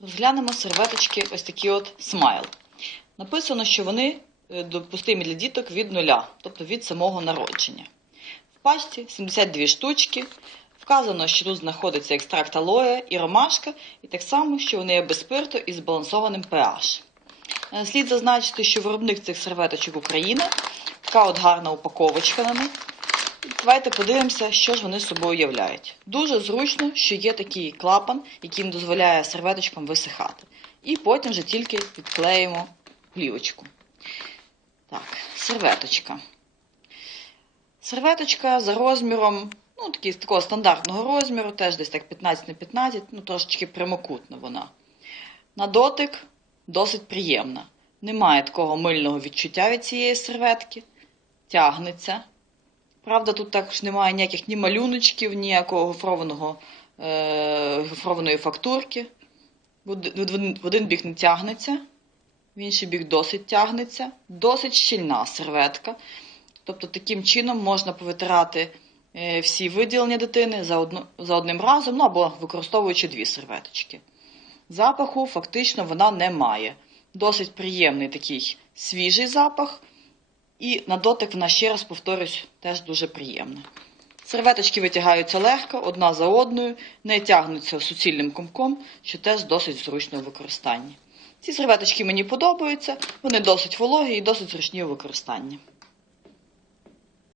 Розглянемо серветочки ось такі от смайл. Написано, що вони е, допустимі для діток від нуля, тобто від самого народження. В пачці 72 штучки. Вказано, що тут знаходиться екстракт алоє і ромашка, і так само, що вони є без спирту і збалансованим pH. Е, Слід зазначити, що виробник цих серветочок Україна. Така от гарна упаковочка на них. Давайте подивимося, що ж вони собою являють. Дуже зручно, що є такий клапан, який дозволяє серветочкам висихати. І потім вже тільки відклеїмо плівочку. Так, серветочка. Серветочка за розміром, ну, такий, такого стандартного розміру, теж десь так 15 на 15, ну трошечки прямокутна вона. На дотик досить приємна. Немає такого мильного відчуття від цієї серветки. Тягнеться. Правда, тут також немає ніяких ні малюночків, ніякого гофрованого, е, гофрованої фактурки. В один- бік не тягнеться, в інший бік досить тягнеться. Досить щільна серветка. Тобто таким чином можна повитирати е, всі виділення дитини за, одну, за одним разом, ну або використовуючи дві серветочки. Запаху фактично вона не має. Досить приємний такий свіжий запах. І на дотик вона, ще раз повторюсь, теж дуже приємна. Серветочки витягаються легко, одна за одною, не тягнуться суцільним комком, що теж досить зручно в використанні. Ці серветочки мені подобаються, вони досить вологі і досить зручні у використанні.